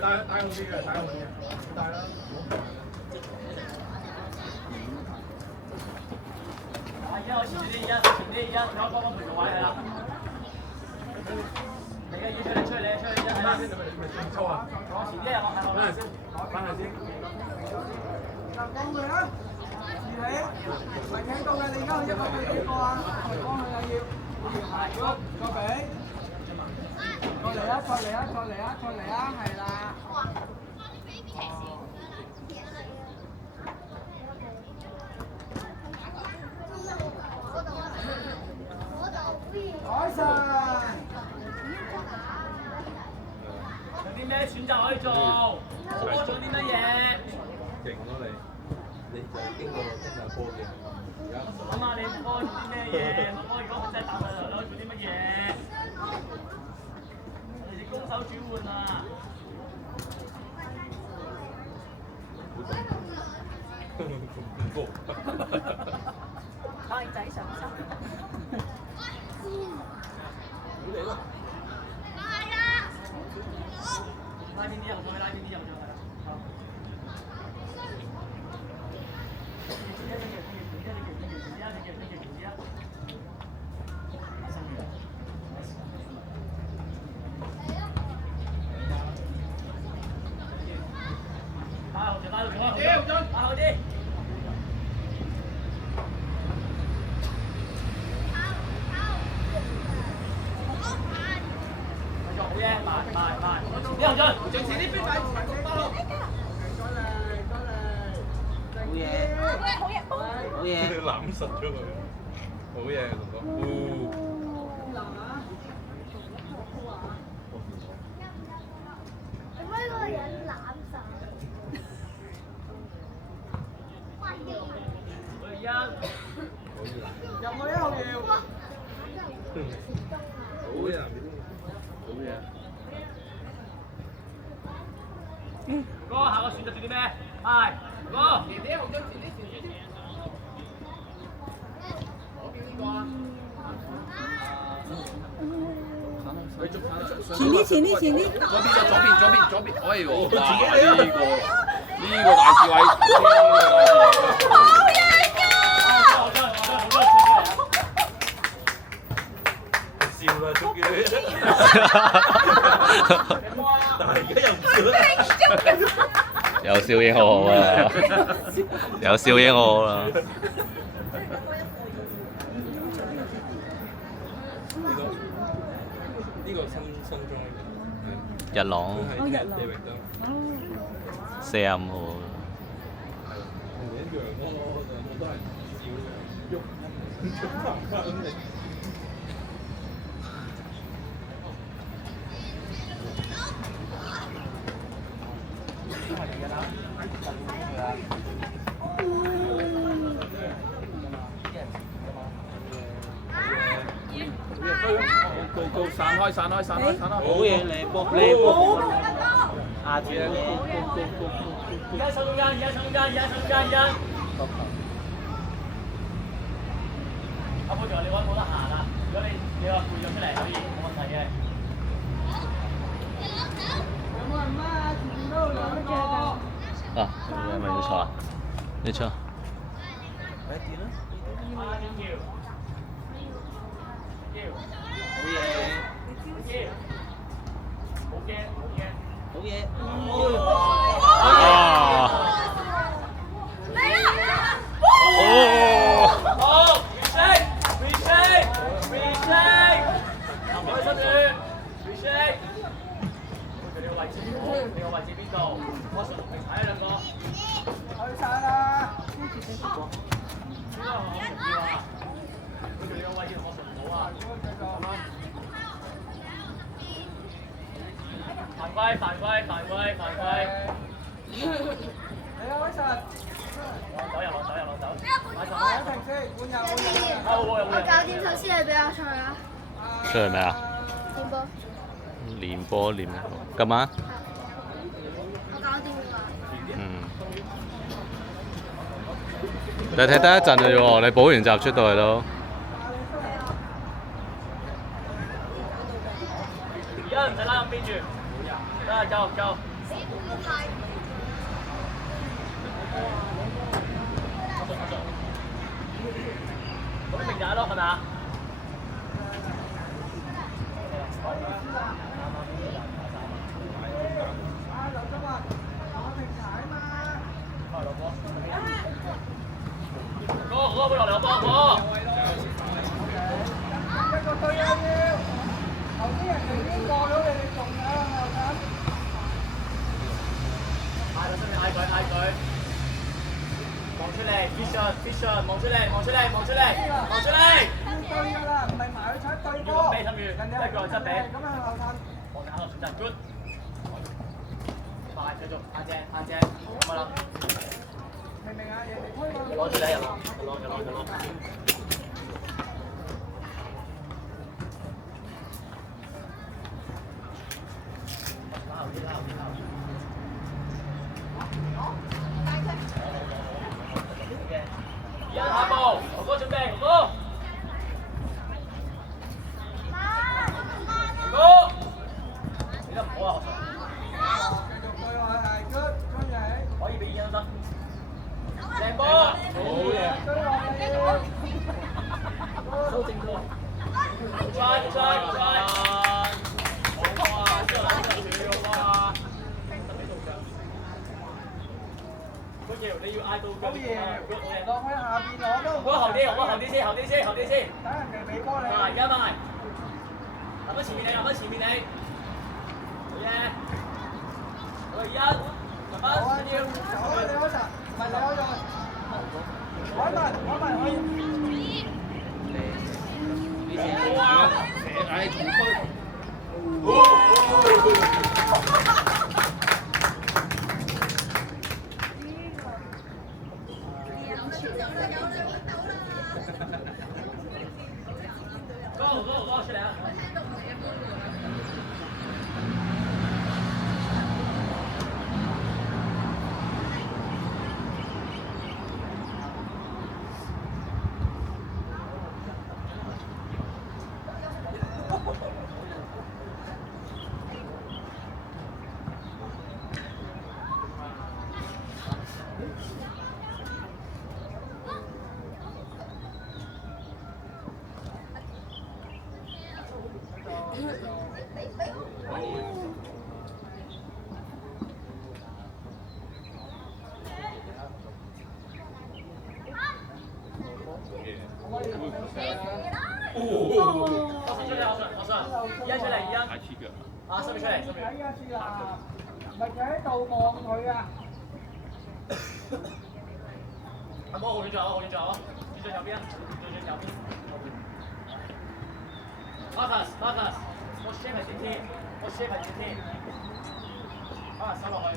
咪帶好啲嘅，帶好啲嘅，帶啦。而家我前啲而家仲有幫我陪個位係啦。你嘅嘢出嚟一陣。先抽啊！前啲啊，我等陣先，翻下先。幫佢啦，你咪聽到嘅，你而家去一個對幾個啊？幫佢啊要，過俾，過嚟啊，過嚟啊，係啦。改晒。有啲咩選擇可以做？好多做啲乜嘢？勁咯你就經過新加坡嘅。諗下你唔該做啲咩嘢？我如果佢真係打上嚟，做啲乜嘢？你哋攻守轉換啊！愛仔上身。拉邊啲入去，拉邊啲入去啦。打好啲。好嘢，慢，呢後進，最前呢邊擺八路。好嘢，攬實咗佢，好嘢，龍哥。做咩嗰個人攬手？入去一號搖。好嘢，好嘢。哥，下個選擇做啲咩？係，哥。前啲。左邊，哎呦，哇！呢個大智慧。好嘢笑啦，終於。但係而家又唔笑啦。有笑應好好啦，有笑應好好啦。呢個新裝日朗45號。同你一樣咯，我都係笑嘅，喐。高，散開。好嘢，你波，壓住你。而家手中間。阿寶強，你揾冇得行啊？如果你話攰咗出嚟，可以冇問題嘅。有冇人啊？前面都有兩個。啊，係咪要錯啊？你錯。好嘢。啊！好 ，reset，開身段 ，reset。你個位置邊度？我順平睇兩個。去晒啦。邊個我唔知啊？你個位置我順唔到啊？犯規。你啊，威神。攞走。停先，換入。我搞掂首先係比較菜啊！出去未啊？練波，今晚？我搞掂啦。你踢得一陣啫喎，你補完習出到去都。而家唔使拉咁邊住，得夠，咁明仔咯，係咪啊？啊，劉德華，我停踩嘛。好，落嚟幫我。一個對啊要，頭先人哋已經過咗你，你仲喺度咁。嗌佢，望出嚟 ，vision，望出嚟，望出嚟。對㗎啦，唔係埋去踩對波。要俾心願，人哋一個側俾。咁樣後褪。我哋喺度選擇 good， 快繼續，行正，咁啦。明唔明啊？人哋推過。攞出嚟，就攞。下步，哥哥準備，哥。你得唔好啊，繼續對話係 good， 張影。可以俾意見都得。靚波，對話係要。收正波。try，好波啊，之後攬住佢好波啊。嗰條你要嗌到好嘢，落去下邊攞都。我後啲先。等人哋俾波你。而家埋，立喺前面你，好嘢。1，好啊，要走啊！你開閘，唔係你開咗。開埋可以。哇！射矮重推。Go 出嚟啊！太黐腳。啊，收佢出嚟，收佢。睇下次啦，唔係企喺度望佢啊！阿波好轉左，轉右邊啊，轉右邊。Marcus，我 shape 係點先？啊，收落去。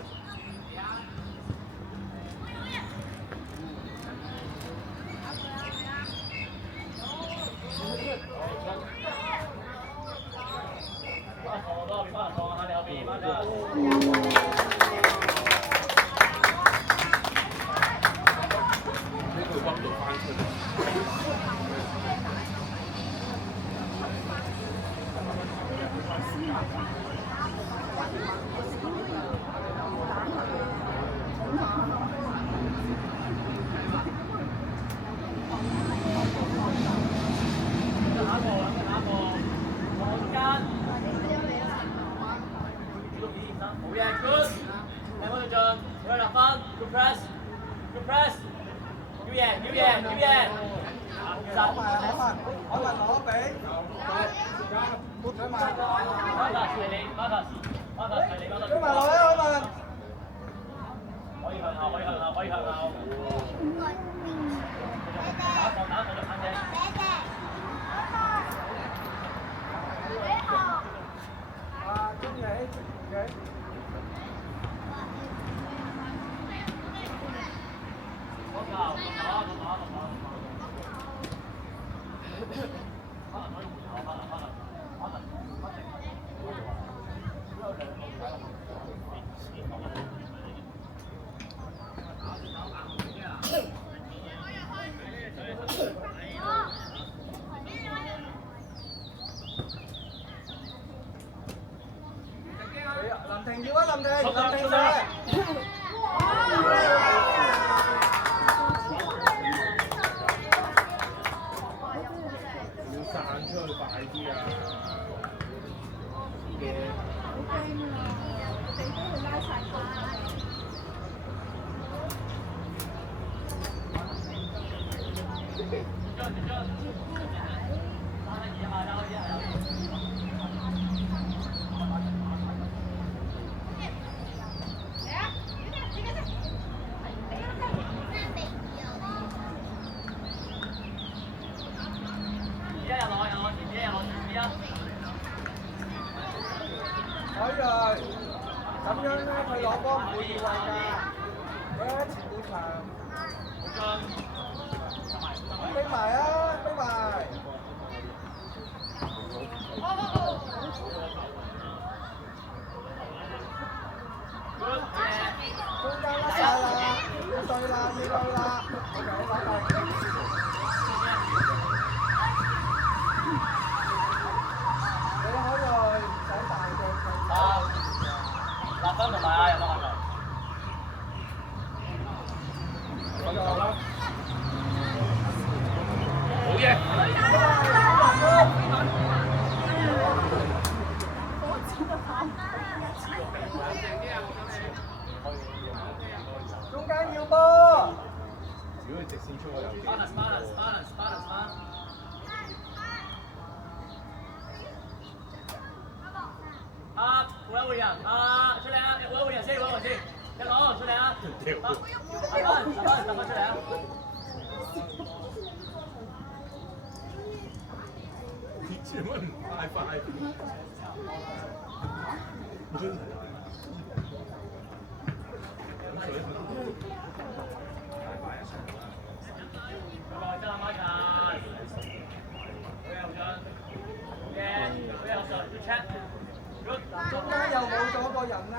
林停要啊，林婷嘅。要散出去快啲啊！海瑞，咁樣咧，佢攞波唔會越位㗎，佢喺前半場。逼埋啊！逼埋。中間甩晒啦，要對啦，要對啦。OK， 攞定。你海瑞唔使大腳佢。立分同埋啊，有冇下球？嗰個啦。好嘢！中間要波。如果佢直線出去有機會。balance。回來啊！出嚟啊！回來先，一路出嚟啊！打翻出嚟啊！千蚊快！中間又冇咗個人咧。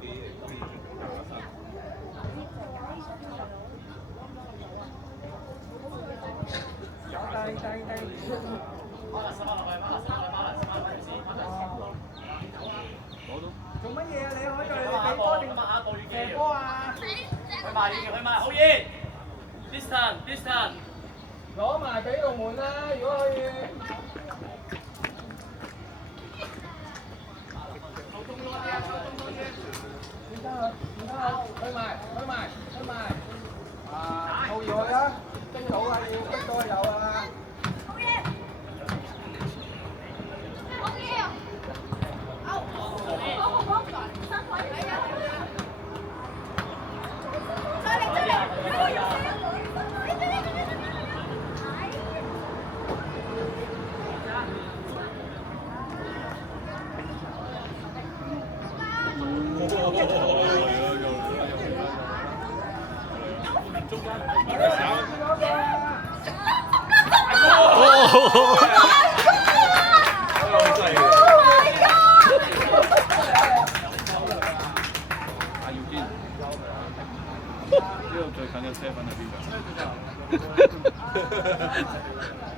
定。做乜嘢啊？你可以俾波定射波啊？去埋，好嘢 ！Distance。攞埋俾龍門啦，如果可以。去埋。套住佢啦，逼到啊，要逼到係有啊。最近嘅車粉喺邊㗎？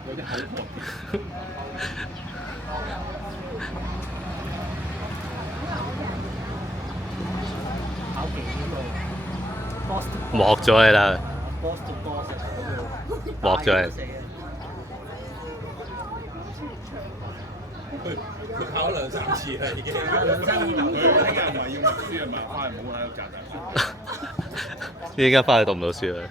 有啲口渴。莫咗你啦，莫咗你。佢考兩三次啦已經。佢聽日唔係要默書啊嘛，翻嚟唔好喺度扎扎。依家翻去讀唔到書啦。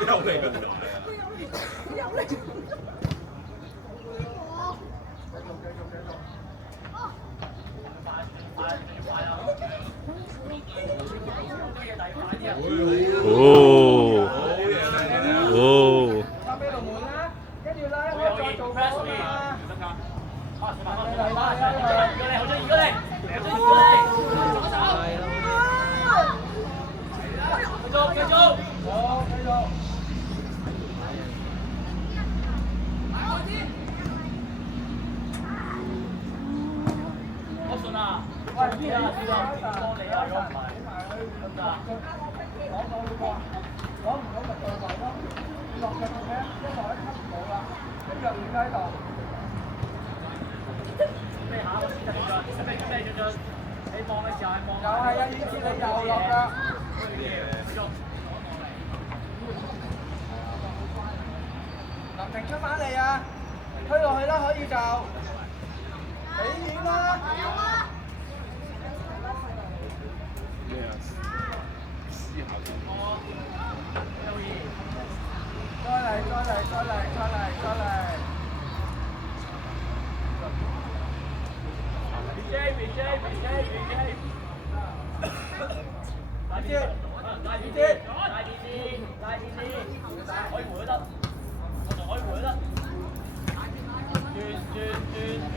又嚟㗎！哦。交俾龍門啦，跟住啦，我再做波啦。腳軟喺度。準備下個試準備進。你望嘅時候係望。又係啊，以前你又落腳。林婷出翻嚟啊！推落去啦，可以就。俾面啦！再嚟！可以回都得，我仲可以回都得。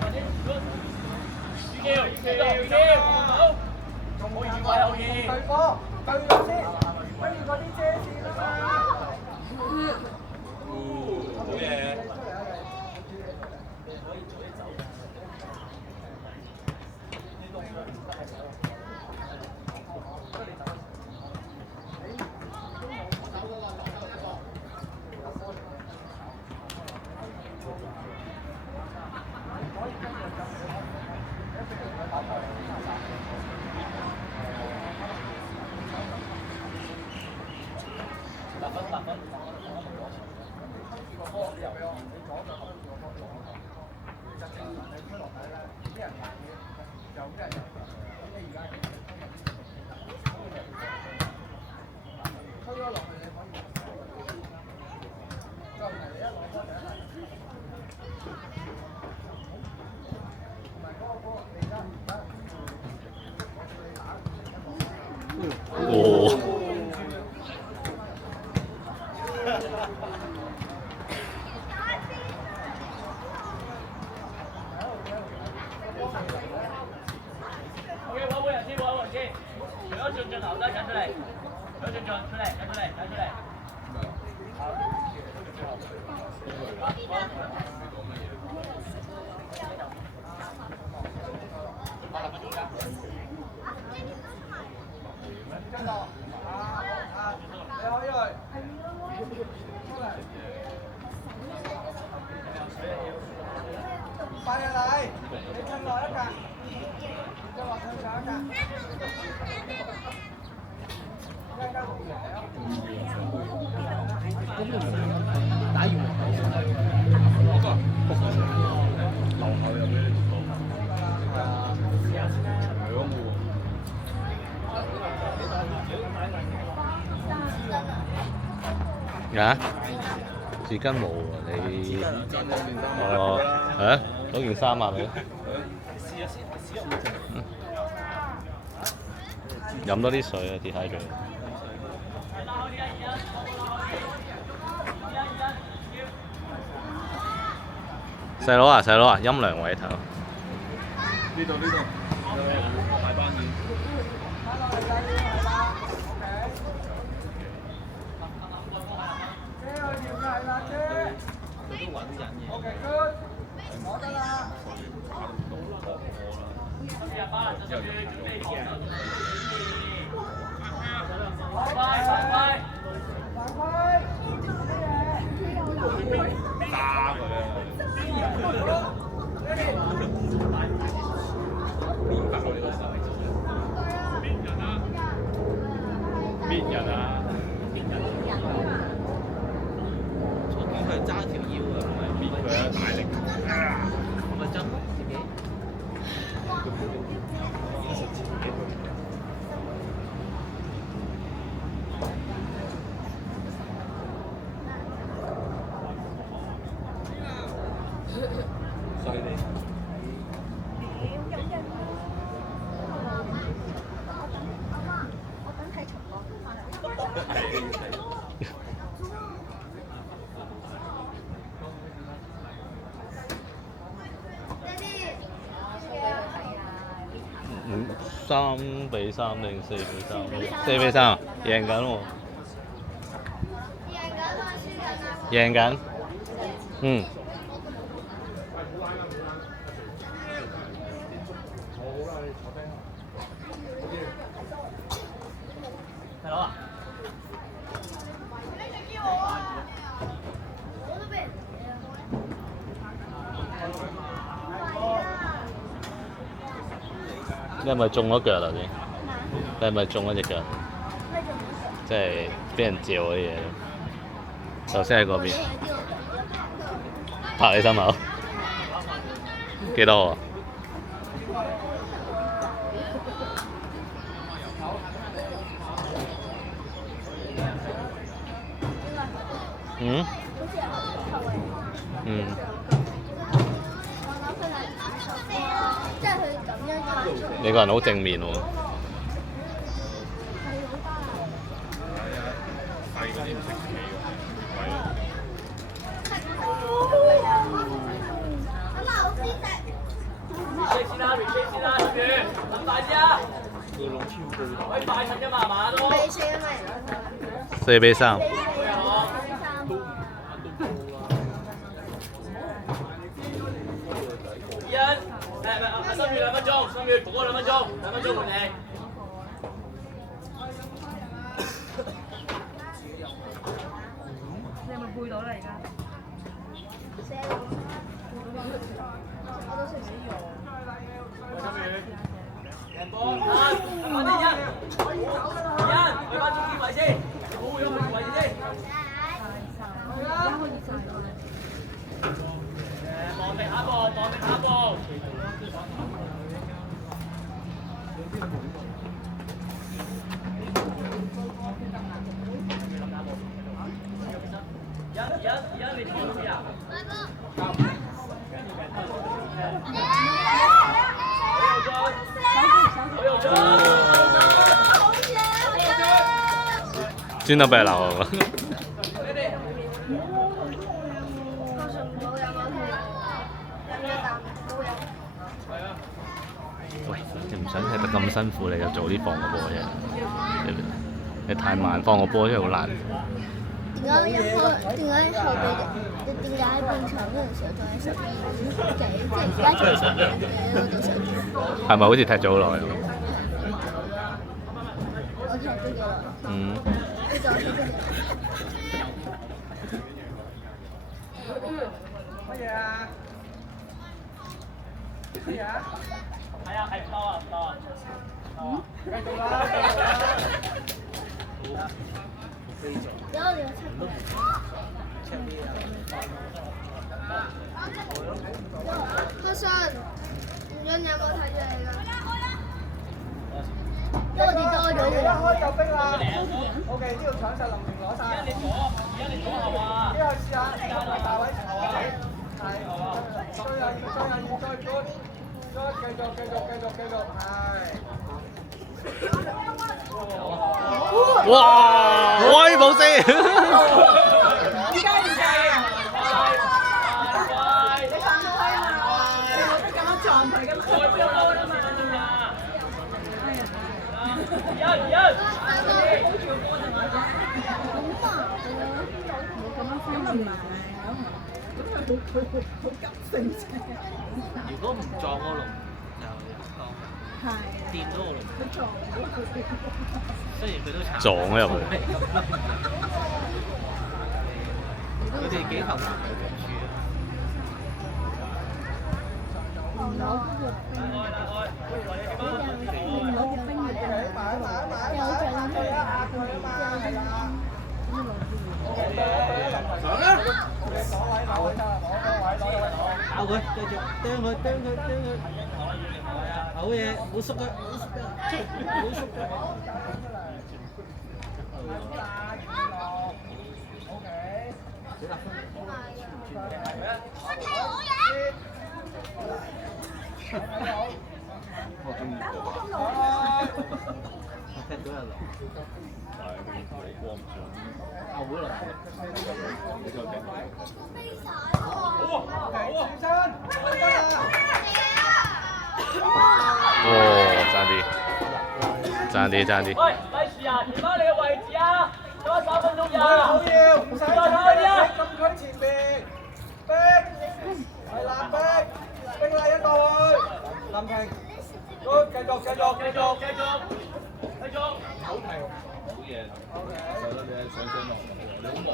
或者叫，好，仲可以轉位後面。對波，對咗先，跟住嗰啲遮線啊嘛。好嘢。快啲嚟！你趁落一格，再落向上一格。一間冇嘢啊！打完我個樓下有咩？啊？紙巾冇啊？你哦啊？攞件衫啊你？飲多啲水啊！跌喺度。細佬啊，陰涼位頭。呢度，大班面。OK good， 攞得啦。快！打佢啊！搣人啊！我見佢揸條腰啊，搣佢啊！大力！咪針自己。犀利！3-3定4-3？4-3啊，贏緊喎！贏緊，嗯。大佬啊！你係咪中咗腳頭先？你係咪中咗隻腳？即係俾人照嗰啲嘢。頭先喺嗰邊拍你心口，幾多號啊？嗯？嗯。即係佢咁樣嘅。你個人好正面喎。先啦 ，retake 先啦，小雨，諗快啲啊！可以快襯㗎嘛，係嘛都。4-3。心月2分鐘，心月補嗰2分鐘，2分鐘換你。你係咪背到啦而家？寫到。我都識寫喎。贏波，快啲去翻中堅位先，保護咗佢位置先。望定下一步，望定下一步。而家你做乜嘢啊？專登俾人鬧啊！喂，你唔想踢得咁辛苦，你就早啲放個波啫。你太慢放個波，真係好難。點解後備點解喺變場嗰陣時候仲係12點幾，即係而家仲12點幾嗰度12點。係咪好似踢咗好耐咁？我踢咗幾耐？嗯。你仲踢咗幾耐？乜嘢啊？乜嘢啊？係啊，係唔多啊，唔多啊。繼續啦！有你有7個。阿信，唔準有冇睇住你㗎？因為我哋多咗一開就逼啦。OK，呢度搶實林平攞晒。而家你左後啊！呢個試下，大位後位，係，再右再繼續，係。哇！威冇先。而家唔計啊！你犯規嘛？你冇得咁樣撞佢咁，佢標嬲啦嘛！一，好咁樣翻唔埋，咁佢好急性啫。如果唔撞個龍，就掂到個龍。佢撞唔到佢。雖然佢都慘。撞咗入去。佢哋幾頭難去住啊！攞嗰個冰，攞個冰嘅啫，有獎嘅，咬佢，繼續釘佢，好嘢，冇縮嘅，冇縮嘅。我中意嗰個。踢到人落。係過唔上。我會嚟。你再俾。哦，爭啲。喂，米樹啊，填翻你嘅位置啊！仲有3分鐘咋？好要，唔使快啲啊！禁區前面，逼，係啦，逼啦一個去，林平，好，繼續。好嘢。我覺得你係上落，你好忙，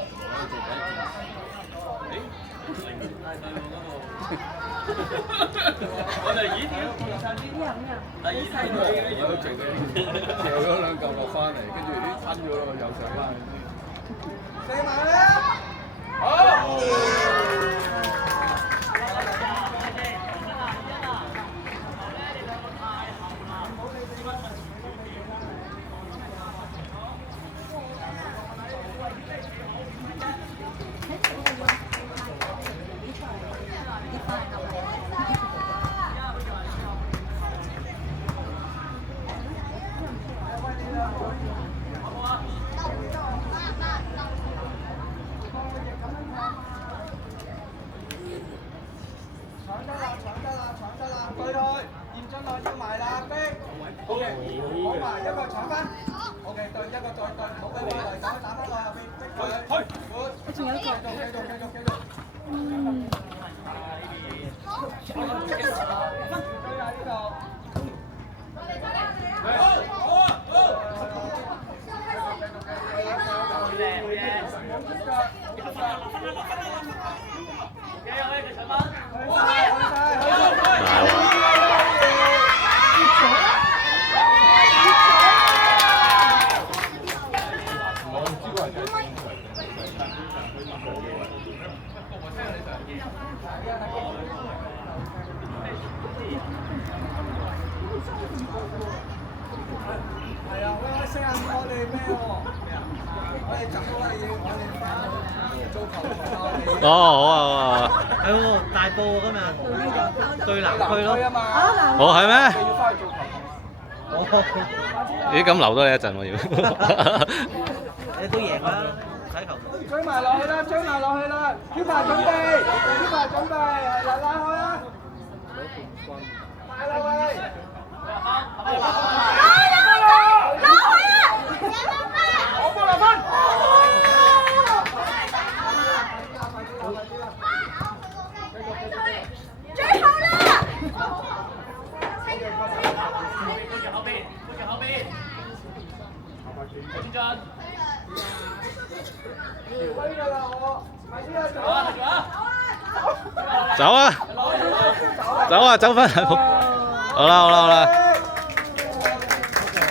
你做緊一件事。誒，係喎嗰個。我哋咦點？第二題我都勁你掉咗兩嚿落翻嚟，跟住啲吞咗咯，又上翻去。射埋啦！好。對台，驗進來要埋啦，逼。OK，好埋一個搶分。OK，對一個再對，唔好俾佢嚟打翻落入邊，逼佢。去，仲有繼續。對啊，呢度。係啊，喂，聲下我哋咩喎？我哋走啊！我哋翻做球員哦，好啊，好啊。係喎，大埔㗎嘛，對南區咯。好係咩？要翻去做球員。咦，咁留多你一陣喎要。你都贏啦，唔使球。追埋落去啦，追埋落去啦！挑排準備，係啦，拉開啦！快啦喂！我幫落分。最後啦！後邊。進。威㗎啦我，快啲啊！走啊！走啊！走翻。好啦。